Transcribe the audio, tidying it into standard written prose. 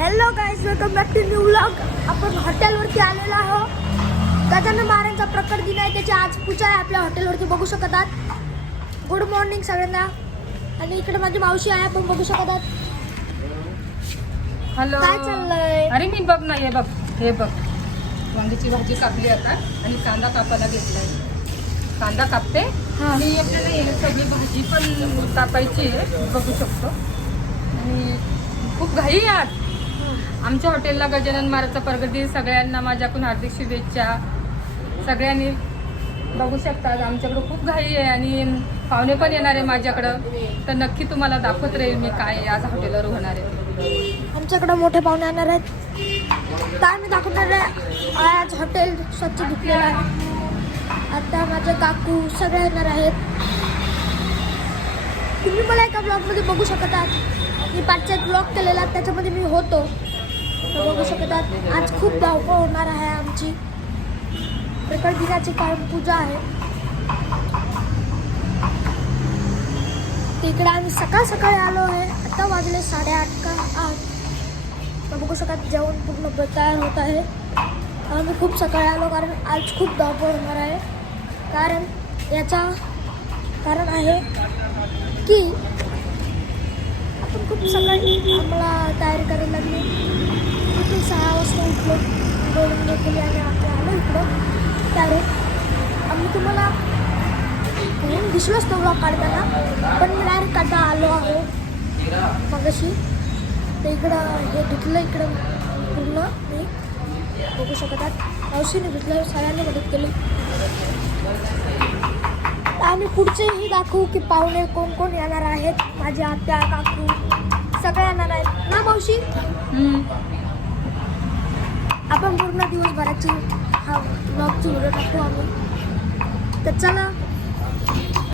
Hello guys, welcome back to new vlog. आपण हॉटेलवरती आलेलो आहोत. गजानन महाराजांचा प्रकट दिन आहे, त्याची आज पूजा आहे आपल्या हॉटेलवरती. बघू शकत आहात. गुड मॉर्निंग सगळ्यांना. आणि इकडे माझी मावशी आहे, आपण बघू शकत आहात. हॅलो, काय चाललंय? अरे मी बघ ना, हे बघ वांग्याची भाजी कापली आता आणि कांदा कापायला घेतलाय. कांदा कापते आणि आपल्याला हे सगळी भाजी पण कापायची आहे, बघू शकतो. आणि खूप घाई आहे आज. आमच्या हॉटेलला गजानन महाराजचा प्रकट दिन, सगळ्यांना माझ्याकडून हार्दिक शुभेच्छा. सगळ्यांनी बघू शकतात, आमच्याकडं खूप घाई आहे आणि पाहुणे पण येणार आहे माझ्याकडं. तर नक्की तुम्हाला दाखवत राहील मी काय आज हॉटेलवर होणार आहे. आमच्याकडे मोठे पाहुणे येणार आहेत, तर आम्ही दाखवणार आहे. आज हॉटेल स्वच्छ धुतलेलं आहे. आता माझे काकू सगळे येणार आहेत. तुम्ही मला एका ब्लॉगमध्ये बघू शकत आहात. मी 5 ब्लॉग केलेला, त्याच्यामध्ये मी होतो. तर बघू शकत आहात, आज खूप धावपळ होणार आहे आमची. प्रकट दिनाची कारण पूजा आहे. तिकडे आम्ही सकाळी आलो आहे. आता वाजले 8:30 का 8. तर बघू शकत जेवण पूर्ण तयार होत आहे. आम्ही खूप सकाळी आलो कारण आज खूप धावपळ होणार आहे. कारण आहे की आपण खूप सकाळी आम्हाला तयारी करायला लागली. तिथून 6 वाजता उठलो, गोळून केली आणि आपण आलो इकडं. डायरेक्ट आम्ही तुम्हाला दिसलो असतो ब्लॉग काढताना, पण मी डायरेक्ट आता आलो आहे मगाशी. तर इकडं हे धुतलं, इकडं पूर्ण मी बघू शकत आहात. मावशीने धुतलं, सगळ्यांनी मदत केली. आम्ही पुढचेही दाखवू की पाहुणे कोण कोण येणार आहेत. माझी आत्या, काकू सगळे येणार आहेत ना मावशी. आपण पूर्ण दिवसभराची हा ब्लॉगची व्हिडिओ टाकू आम्ही. तर चला